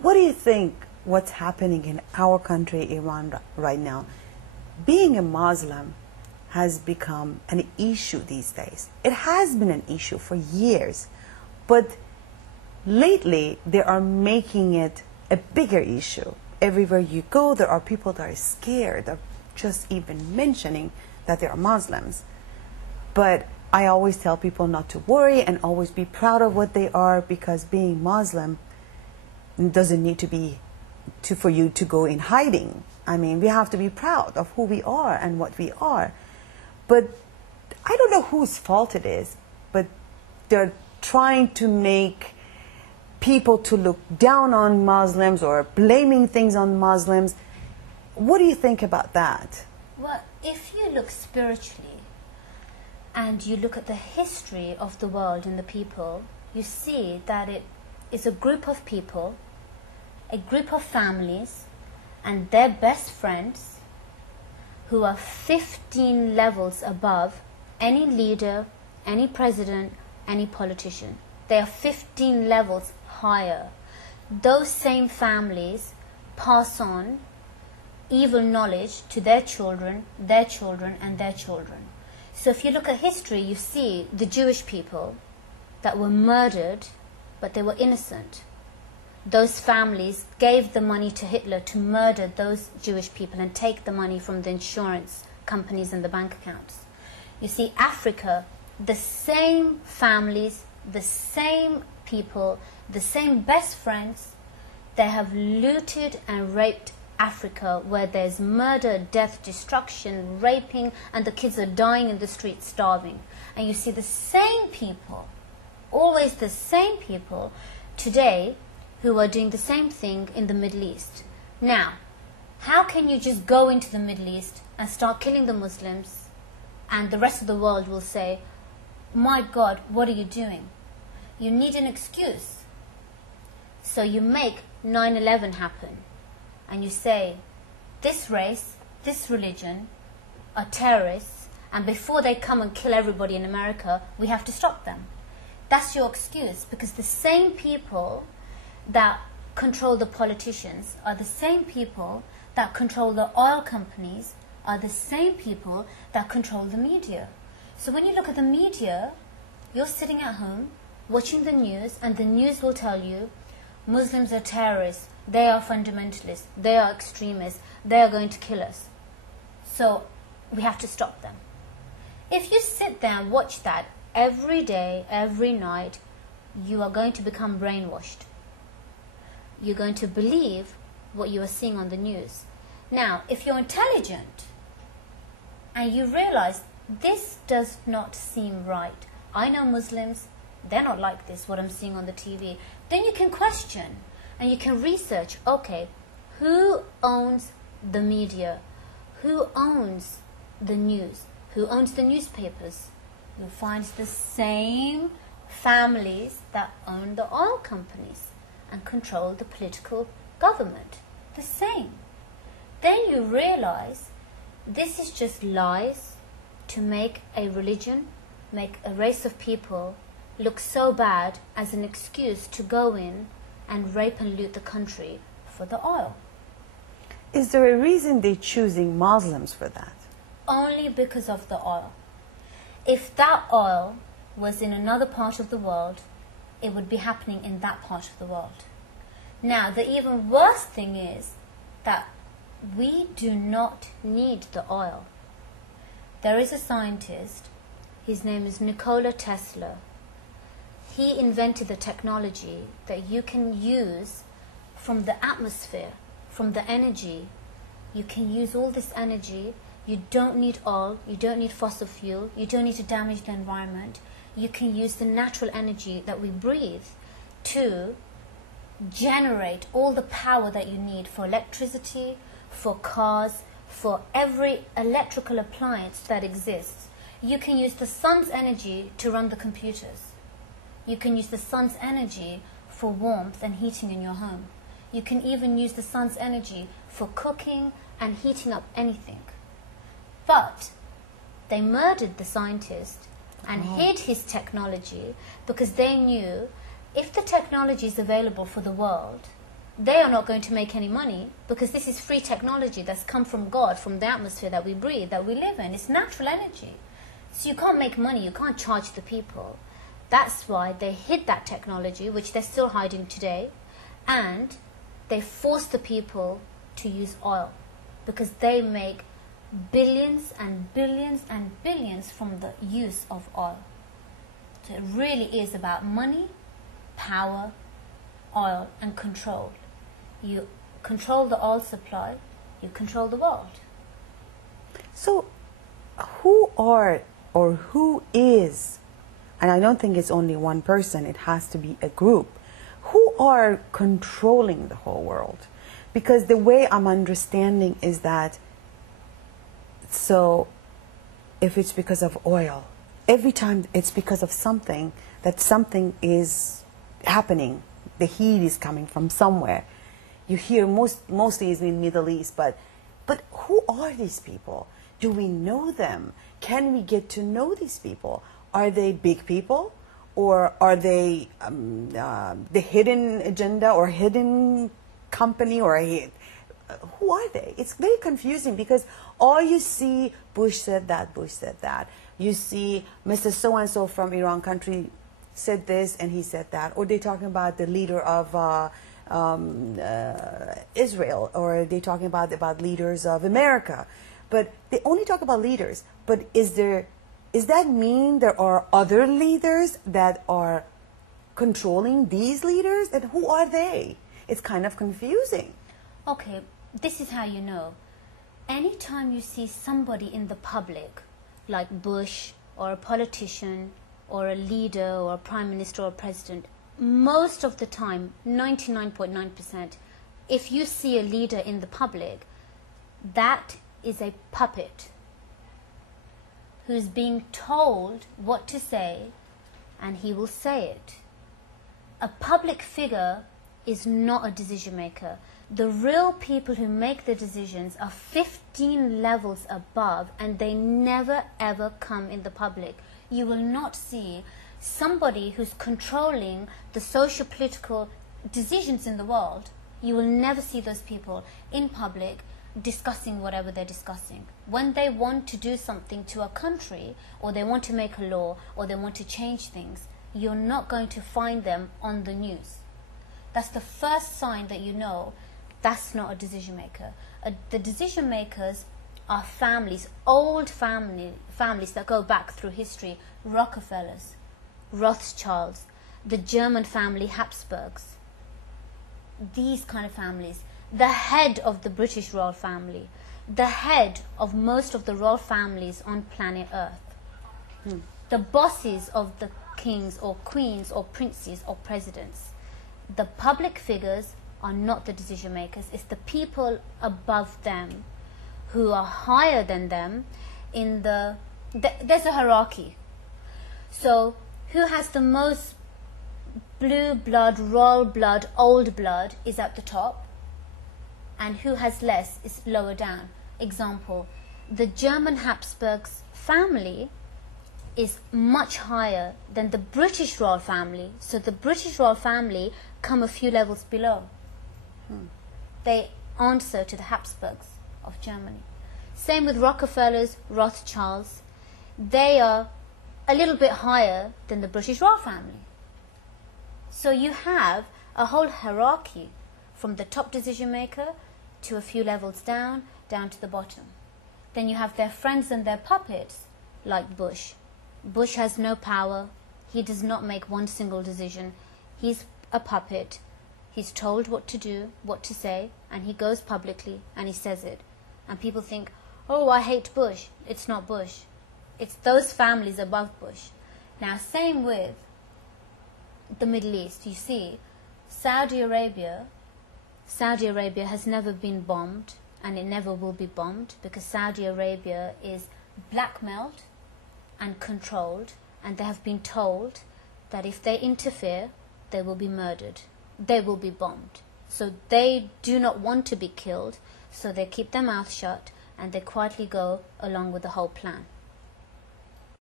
What do you think what's happening in our country, Iran, right now? Being a Muslim has become an issue these days. It has been an issue for years, but lately they are making it a bigger issue. Everywhere you go, there are people that are scared of just even mentioning that they are Muslims. But I always tell people not to worry and always be proud of what they are, because being Muslim doesn't need to be for you to go in hiding. I mean, we have to be proud of who we are and what we are. But I don't know whose fault it is, but they're trying to make people to look down on Muslims or blaming things on Muslims. What do you think about that? Well, if you look spiritually and you look at the history of the world and the people, you see that it is a group of people, a group of families, and their best friends who are 15 levels above any leader, any president, any politician. They are 15 levels higher. Those same families pass on evil knowledge to their children, and their children. So if you look at history, you see the Jewish people that were murdered, but they were innocent. Those families gave the money to Hitler to murder those Jewish people and take the money from the insurance companies and the bank accounts. You see, Africa, the same families, the same people, the same best friends, they have looted and raped Africa, where there's murder, death, destruction, raping, and the kids are dying in the streets starving. And you see the same people, always the same people, today who are doing the same thing in the Middle East. Now, how can you just go into the Middle East and start killing the Muslims, and the rest of the world will say, my God, what are you doing? You need an excuse. So you make 9/11 happen, and you say, this race, this religion are terrorists, and before they come and kill everybody in America, we have to stop them. That's your excuse, because the same people that control the politicians are the same people that control the oil companies, are the same people that control the media. So when you look at the media, you're sitting at home watching the news, and the news will tell you Muslims are terrorists, they are fundamentalists, they are extremists, they are going to kill us. So we have to stop them. If you sit there and watch that every day, every night, you are going to become brainwashed. You're going to believe what you are seeing on the news. Now, if you're intelligent and you realize this does not seem right, I know Muslims, they're not like this, what I'm seeing on the TV, then you can question and you can research, okay, who owns the media? Who owns the news? Who owns the newspapers? You'll find the same families that own the oil companies and control the political government. The same. Then you realize this is just lies to make a religion, make a race of people look so bad as an excuse to go in and rape and loot the country for the oil. Is there a reason they're choosing Muslims for that? Only because of the oil. If that oil was in another part of the world, it would be happening in that part of the world. Now, the even worse thing is that we do not need the oil. There is a scientist, his name is Nikola Tesla. He invented the technology that you can use from the atmosphere, from the energy. You can use all this energy. You don't need oil, you don't need fossil fuel, you don't need to damage the environment. You can use the natural energy that we breathe to generate all the power that you need for electricity, for cars, for every electrical appliance that exists. You can use the sun's energy to run the computers. You can use the sun's energy for warmth and heating in your home. You can even use the sun's energy for cooking and heating up anything. But they murdered the scientist and hid his technology because they knew if the technology is available for the world, they are not going to make any money because this is free technology that's come from God, from the atmosphere that we breathe, that we live in. It's natural energy. So you can't make money, you can't charge the people. That's why they hid that technology, which they're still hiding today, and they force the people to use oil because they make billions and billions and billions from the use of oil. So it really is about money, power, oil, and control. You control the oil supply, you control the world. So who are or who is, and I don't think it's only one person, it has to be a group, who are controlling the whole world? Because the way I'm understanding is that, so if it's because of oil, every time it's because of something, that something is happening, the heat is coming from somewhere. You hear mostly is in the Middle East, but who are these people? Do we know them? Can we get to know these people? Are they big people, or are they the hidden agenda or hidden company, or who are they? It's very confusing because all you see, Bush said that, Bush said that. You see Mr. So-and-so from Iran country said this and he said that. Or they're talking about the leader of Israel, or they're talking about leaders of America. But they only talk about leaders. But does that mean there are other leaders that are controlling these leaders? And who are they? It's kind of confusing. Okay, this is how you know. Anytime you see somebody in the public, like Bush, or a politician, or a leader, or a prime minister, or a president, most of the time, 99.9%, if you see a leader in the public, that is a puppet who's being told what to say, and he will say it. A public figure is not a decision maker. The real people who make the decisions are 15 levels above, and they never ever come in the public. You will not see somebody who's controlling the socio-political decisions in the world. You will never see those people in public discussing whatever they're discussing. When they want to do something to a country, or they want to make a law, or they want to change things, you're not going to find them on the news. That's the first sign that you know that's not a decision maker. The decision makers are families, old families that go back through history. Rockefellers, Rothschilds, the German family Habsburgs, these kind of families. The head of the British royal family, the head of most of the royal families on planet Earth, the bosses of the kings or queens or princes or presidents. The public figures are not the decision makers. It's the people above them who are higher than them in there's a hierarchy. So who has the most blue blood, royal blood, old blood is at the top, and who has less is lower down. Example, the German Habsburgs family is much higher than the British royal family. So the British royal family come a few levels below. They answer to the Habsburgs of Germany. Same with Rockefellers, Rothschilds. They are a little bit higher than the British royal family. So you have a whole hierarchy from the top decision maker to a few levels down to the bottom. Then you have their friends and their puppets, like Bush. Bush has no power. He does not make one single decision. He's a puppet. He's told what to do, what to say, and he goes publicly and he says it. And people think, oh, I hate Bush. It's not Bush. It's those families above Bush. Now, same with the Middle East. You see, Saudi Arabia has never been bombed, and it never will be bombed, because Saudi Arabia is blackmailed and controlled, and they have been told that if they interfere, they will be murdered. They will be bombed. So they do not want to be killed, so they keep their mouth shut and they quietly go along with the whole plan.